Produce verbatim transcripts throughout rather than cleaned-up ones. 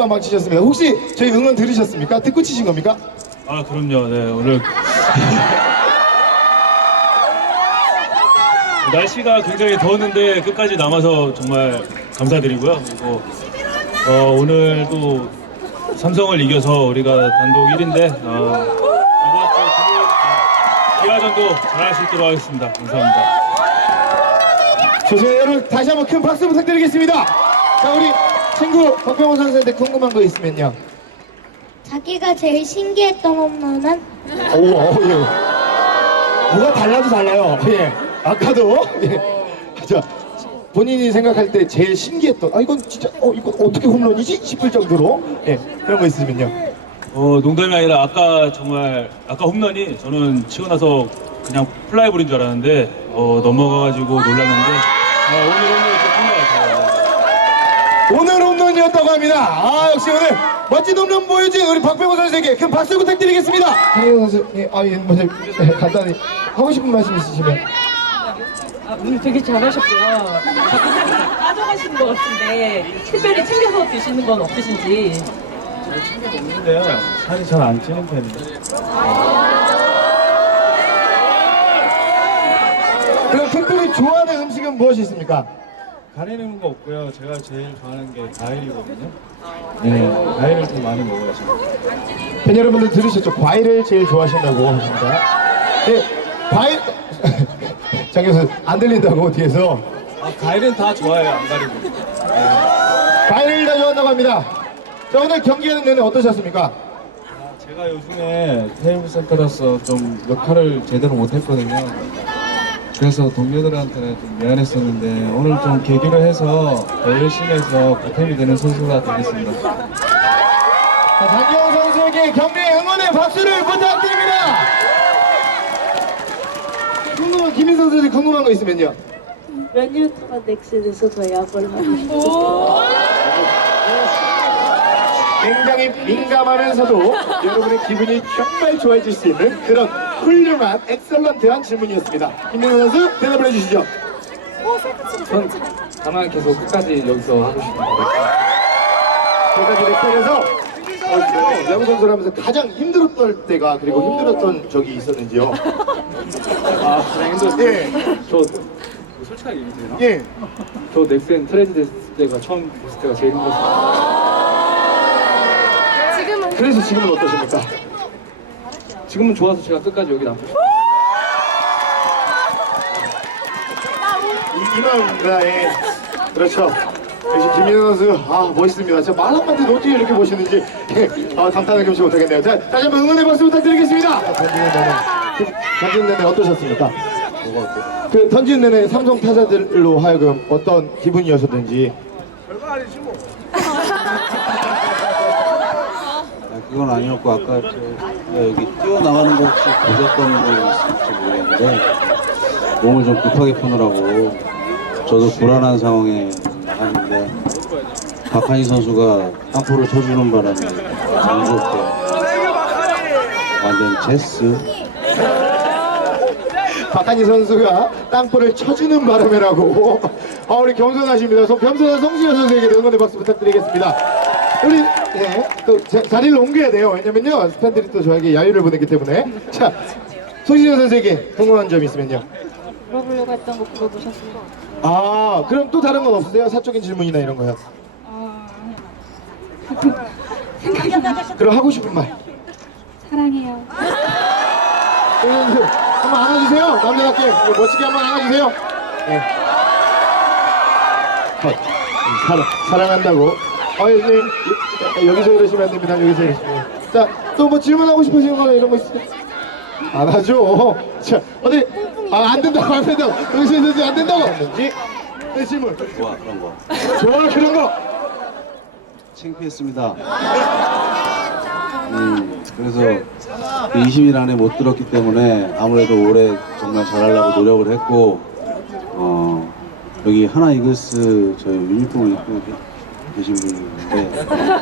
막 치셨습니다. 혹시 저희 응원 들으셨습니까? 듣고 치신 겁니까? 아 그럼요. 네 오늘 날씨가 굉장히 더웠는데 끝까지 남아서 정말 감사드리고요. 그리고 어, 오늘 또 삼성을 이겨서 우리가 단독 일 위인데 어, 이번 주 기아전도 잘할 수 있도록 하겠습니다. 감사합니다. 좋습니다. 여러분 다시 한번 큰 박수 부탁드리겠습니다. 자, 우리 친구 박병호 선수한테 궁금한 거 있으면요. 자기가 제일 신기했던 홈런은? 오, 어, 예. 뭐가 달라도 달라요. 예. 아까도 예. 자, 본인이 생각할 때 제일 신기했던, 아 이건 진짜 어 이거 어떻게 홈런이지 싶을 정도로 예 그런 거 있으면요. 어, 농담이 아니라 아까 정말 아까 홈런이 저는 치고 나서 그냥 플라이볼인 줄 알았는데 어, 넘어가가지고 놀랐는데 어, 오늘 홈런이 좀 큰 것 같아요. 오늘 홈런이었다고 합니다. 아 역시 오늘 멋진 홈런 보여준 우리 박병호 선수에게 큰 박수 부탁드리겠습니다. 박병호 선수, 예, 아 예, 먼저 예, 간단히 하고 싶은 말씀 있으시면. 아, 오늘 되게 잘하셨고요. 자꾸 살이 빠져가시는 것 같은데 특별히 챙겨서 드시는 건 없으신지. 잘 챙겨 먹는데요. 살이 잘 안 찌는 편이에요. 그럼 특별히 좋아하는 음식은 무엇이 있습니까? 가리는 거 없고요. 제가 제일 좋아하는 게 과일이거든요. 네, 과일을 좀 많이 먹어요. 저는. 팬 여러분들 들으셨죠? 과일을 제일 좋아하신다고 하십니다. 예, 과일 장 교수 안 들린다고 뒤에서 아, 과일은 다 좋아해요. 안 가리고. 과일을 다 좋아한다고 합니다. 자, 오늘 경기하는 내내 어떠셨습니까? 아, 제가 요즘에 테이블 센터로서 좀 역할을 제대로 못했거든요. 그래서 동료들한테는 좀 미안했었는데 오늘 좀 계기로 해서 더 열심히 해서 보탬이 되는 선수가 되겠습니다. 자, 장경호 선수에게 경기의 응원의 박수를 부탁드립니다. 궁금한 김민 선수에게 궁금한 거 있으면요. 몇 년 동안 넥센에서 더 야구를 하고 싶어요. 굉장히 민감하면서도 여러분의 기분이 정말 좋아질 수 있는 그런 훌륭한 엑셀런트한 질문이었습니다. 김민호 선수 대답을 해주시죠. 전 다만 계속 끝까지 여기서 하고 싶습니다. 제가 디렉터에서 어, 야구 선수를 하면서 가장 힘들었던 때가 그리고 힘들었던 적이 있었는지요. 아 가장 힘들었어요. 예. 저 솔직하게 얘기 되나? 예. 저 넥센 트레이드 됐을 때가 처음 봤을 때가 제일 힘들었어요. 그래서 지금은 어떠십니까? 지금은 좋아서 제가 끝까지 여기 남고 싶어요. 이, 이 마음입니다. 예. 그렇죠. 역시 김민호 선수, 아 멋있습니다. 저 말 한마디도 어떻게 이렇게 보시는지 예. 아, 감탄을 금치 못하겠네요. 자, 다시 한번 응원의 박수 부탁드리겠습니다. 던지는 내내, 던지는 내내 어떠셨습니까? 뭐가 어때요? 그 던지는 내내 삼성 타자들로 하여금 어떤 기분이었었는지. 그건 아니었고 아까 저 여기 뛰어나가는 거 혹시 보셨던 분 있을지 모르겠는데 몸을 좀 급하게 푸느라고 저도 불안한 상황에 나갔는데 박한희 선수가 땅볼을 쳐주는 바람에 장주롭게 완전 제스. 박한희 선수가 땅볼을 쳐주는 바람이라고. 아, 우리 겸손하십니다. 손 겸손한 송시현 선수에게 응원의 박수 부탁드리겠습니다. 우리 예, 또 자, 자리를 옮겨야 돼요. 왜냐면요 팬들이 또 저에게 야유를 보내기 때문에. 자, 송시현 선수에게 궁금한 점 있으면요. 물어보려고 했던 거 물어보셨어요. 아, 그럼 또 다른 건 없으세요? 사적인 질문이나 이런 거요. 아, 그럼 하고 싶은 말. 사랑해요. 송시현 선수 한번 안아주세요. 남자답게 멋지게 한번 안아주세요. 예. 컷. 사랑, 사랑한다고. 아, 여기, 여기서 이러시면 안 됩니다. 여기서 이러시면. 자, 또 뭐 질문하고 싶으신 거나 이런 거 있으세요? 안 하죠. 자, 어디, 아, 안 된다고, 안 된다고. 여기서 이러지 안 된다고. 했는지. 네, 질문. 좋아 그런 거. 좋아, 그런 거. 창피했습니다. 음, 그래서 이십 일 안에 못 들었기 때문에 아무래도 올해 정말 잘하려고 노력을 했고 어, 여기 하나 이글스 저희 유니폼을 입고 계신 분이 있는데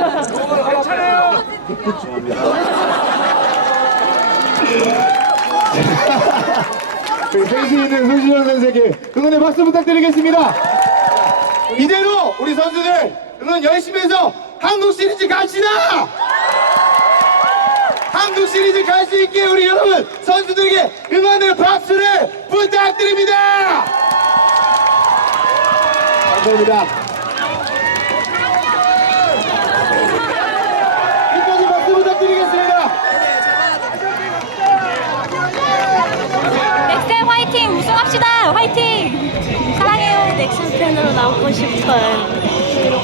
그 센스 있는 손시현 선수에게 응원의 박수 부탁드리겠습니다. 이대로 우리 선수들 응원 열심히 해서 한국 시리즈 갑시다! 한국 시리즈 갈 수 있게 우리 여러분 선수들에게 응원의 박수를 부탁드립니다. 감사합니다. 끝까지 박수 부탁드리겠습니다. 넥센 화이팅! 우승합시다! 화이팅! 사랑해요. 넥슨 팬으로 남고 싶어요.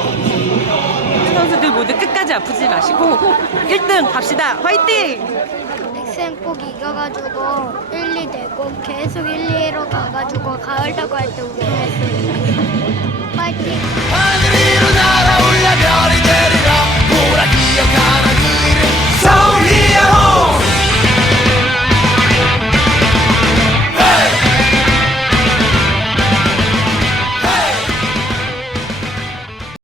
선수들 모두 끝까지 아프지 마시고 일 등 갑시다. 화이팅! 넥센 꼭 이겨가지고 일, 이 되고 계속 일, 이로 가가지고 가을 야구 할 때 우승했어요. 파이팅! 하늘 위로 날아올라 별이 되리라 보라 기억하라 그 이름